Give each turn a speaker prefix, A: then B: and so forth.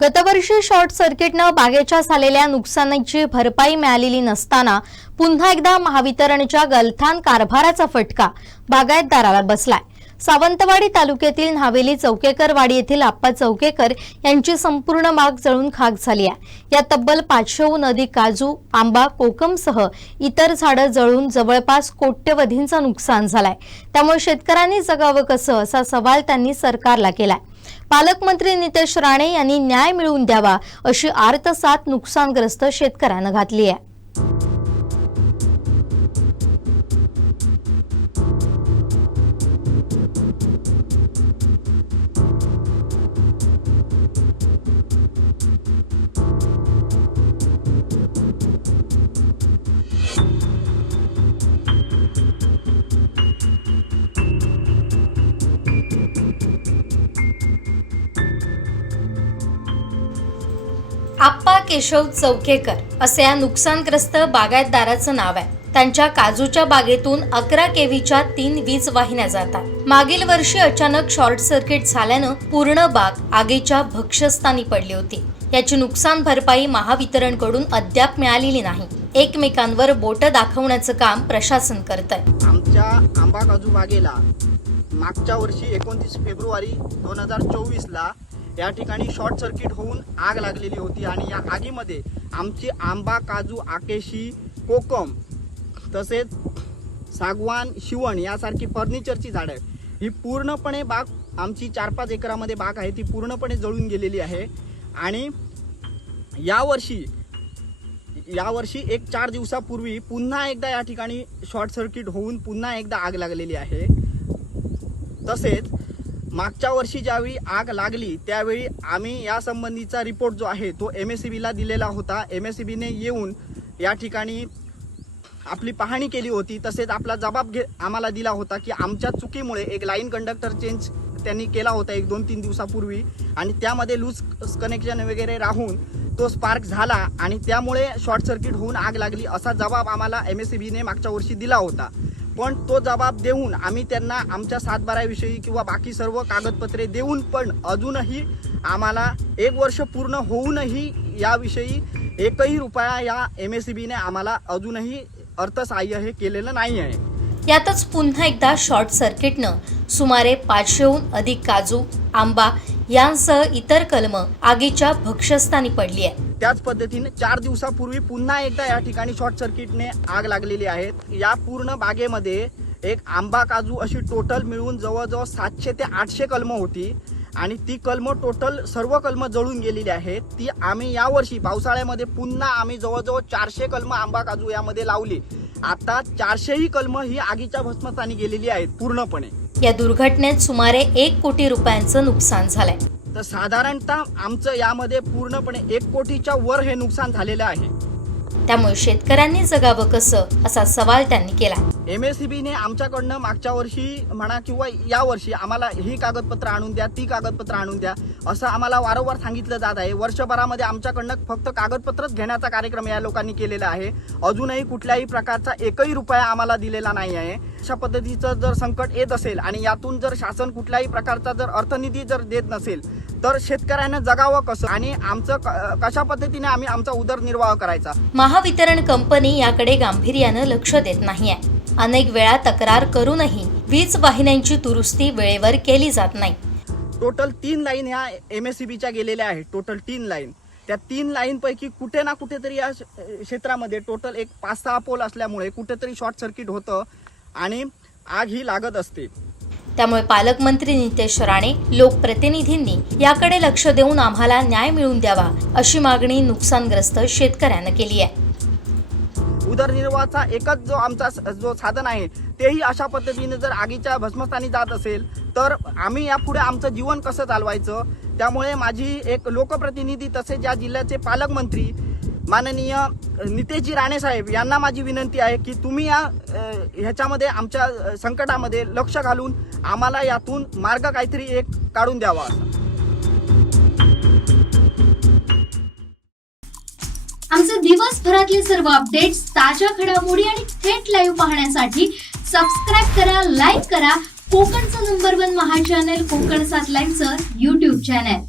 A: गतवर्षी शॉर्ट सर्किटनं बागेच्या झालेल्या नुकसानीची भरपाई मिळालेली नसताना पुन्हा एकदा महावितरणच्या गलथान कारभाराचा फटका बागायतदाराला बसलाय. सावंतवाडी तालुक्यातील नावेली चौकेकरवाडी येथील आप्पा चौकेकर यांची संपूर्ण बाग जळून खाक झाली आहे. या तब्बल पाचशेहून अधिक काजू आंबा कोकमसह इतर झाडं जळून जवळपास कोट्यवधींचं नुकसान झालंय. त्यामुळे शेतकऱ्यांनी जगावं कसं असा सवाल त्यांनी सरकारला केलाय. पालकमंत्री नितेश राणे यांनी न्याय मिळवून द्यावा अशी आर्तसात नुकसानग्रस्त शेतकऱ्यानं घातली आहे. केशव चौकेकर असे या नुकसानग्रस्त बागायतदाराचं नाव आहे. त्यांच्या काजूच्या बागेतून अकरा केव्हीच्या तीन वीज वाहिन्या जातात. मागील वर्षी अचानक शॉर्ट सर्किट झाल्यानं पूर्ण बाग आगीच्या भक्षस्थानी पडली होती. याची नुकसान भरपाई महावितरणकडून अद्याप मिळालेली नाही. एकमेकांवर बोट दाखवण्याचं काम प्रशासन करत आहे
B: आमच्या आंबा काजू बागेला मागच्या वर्षी एकोणतीस फेब्रुवारी दोन हजार चोवीसला या ठिकाणी शॉर्ट सर्किट होऊन आग लागलेली होती आणि या आगीमध्ये आमची आंबा काजू आकेशी कोकम तसेच सागवान शिवण यासारखी फर्निचरची झाडं ही पूर्णपणे बाग आमची चार पाच एकरामध्ये बाग आहे ती पूर्णपणे जळून गेलेली आहे. आणि यावर्षी यावर्षी एक चार दिवसापूर्वी पुन्हा एकदा या ठिकाणी शॉर्ट सर्किट होऊन पुन्हा एकदा आग लागलेली आहे. तसेच मागच्या वर्षी ज्यावेळी आग लागली त्यावेळी आम्ही या संबंधीचा रिपोर्ट जो आहे तो एम एस सी बीला दिलेला होता. एम एस सी बीने येऊन या ठिकाणी आपली पाहणी केली होती. तसेच आपला जबाब घे आम्हाला दिला होता की आमच्या चुकीमुळे एक लाईन कंडक्टर चेंज त्यांनी केला होता एक दोन तीन दिवसापूर्वी. आणि त्यामध्ये लूज कनेक्शन वगैरे राहून तो स्पार्क झाला आणि त्यामुळे शॉर्ट सर्किट होऊन आग लागली असा जबाब आम्हाला एम एस सी बीने मागच्या वर्षी दिला होता. पण तो जबाब देऊन आम्ही त्यांना आमच्या सातबाराविषयी किंवा बाकी सर्व कागदपत्रे देऊन पण अजूनही आम्हाला एक वर्ष पूर्ण होऊनही याविषयी एकही रुपया या एम एस सी बीने आम्हाला अजूनही अर्थसहाय्य हे केलेलं नाही आहे
A: यातच पुन्हा एकदा शॉर्ट सर्किटनं सुमारे पाचशेहून अधिक काजू आंबा यांसह इतर कलम आगीच्या भक्षस्थानी पडली आहे
B: त्याच पद्धतीने चार दिवसापूर्वी पुन्हा एकदा या ठिकाणी शॉर्ट सर्किटने आग लागलेली आहे. या पूर्ण बागेमध्ये एक आंबा काजू अशी टोटल मिळून जवळजवळ सातशे ते आठशे कलमं होती आणि ती कलमं टोटल सर्व कलमं जळून गेलेली आहेत. ती आम्ही यावर्षी पावसाळ्यामध्ये पुन्हा आम्ही जवळजवळ चारशे कलमं आंबा काजू यामध्ये लावली. आता चारशेही कलमं ही आगीच्या भस्मस्थानी गेलेली आहेत पूर्णपणे.
A: या दुर्घटनेत सुमारे एक कोटी रुपयांचं नुकसान झालंय.
B: तर साधारणतः आमचं यामध्ये पूर्णपणे एक कोटीच्या वर हे नुकसान झालेलं आहे.
A: त्यामुळे शेतकऱ्यांनी जगावं कसं असा सवाल त्यांनी केला.
B: एम एस बीने आमच्याकडनं मागच्या वर्षी म्हणा किंवा या वर्षी आम्हाला ही कागदपत्र आणून द्या ती कागदपत्र आणून द्या असं आम्हाला वारंवार सांगितलं जात आहे. वर्षभरामध्ये आमच्याकडनं फक्त कागदपत्रच घेण्याचा कार्यक्रम या लोकांनी केलेला आहे. अजूनही कुठल्याही प्रकारचा एकही रुपया आम्हाला दिलेला नाही आहे. अशा पद्धतीचं जर संकट येत असेल आणि यातून जर शासन कुठल्याही प्रकारचा जर अर्थनिधी जर देत नसेल तर शेतकऱ्यांना जगावं कसं? आणि आमचं कशा पद्धतीने आम्ही आमचा उदरनिर्वाह करायचा?
A: महावितरण कंपनी याकडे गांभीर्यानं लक्ष देत नाहीये. अनेक वेळा तक्रार करूनही वीज वाहिन्यांची दुरुस्ती वेळेवर केली जात नाही.
B: टोटल तीन लाईन ह्या एम एस सी बीच्या गेलेल्या आहेत. टोटल तीन लाईन. त्या तीन लाईन पैकी कुठे ना कुठेतरी या क्षेत्रामध्ये टोटल एक पाच सहा पोल असल्यामुळे कुठेतरी शॉर्ट सर्किट होतं आणि आग ही लागत असते.
A: त्यामुळे पालकमंत्री नितेश राणे लोकप्रतिनिधींनी याकडे लक्ष देऊन आम्हाला न्याय मिळवून द्यावा अशी मागणी नुकसानग्रस्त शेतकऱ्यानं केली आहे.
B: उदरनिर्वाहाचा एकच जो आमचा जो साधन आहे तेही अशा पद्धतीने जर आगीच्या भस्मस्थानी जात असेल तर आम्ही यापुढे आमचं जीवन कसं चालवायचं? त्यामुळे माझी एक लोकप्रतिनिधी तसेच या जिल्ह्याचे पालकमंत्री माननीय नितेशजी राणे साहेब यांना माझी विनंती आहे की तुम्ही या ह्याच्यामध्ये आमच्या संकटामध्ये लक्ष घालून आम्हाला यातून मार्ग काहीतरी एक काढून द्यावा
C: आमचे दिवसभरातले सर्व अपडेट्स ताज्या घडामोडी आणि थेट लाईव्ह पाहण्यासाठी सबस्क्राईब करा लाईक करा. कोकणचं number one Maha channel Konkan सात लाईव्हचं युट्यूब चॅनल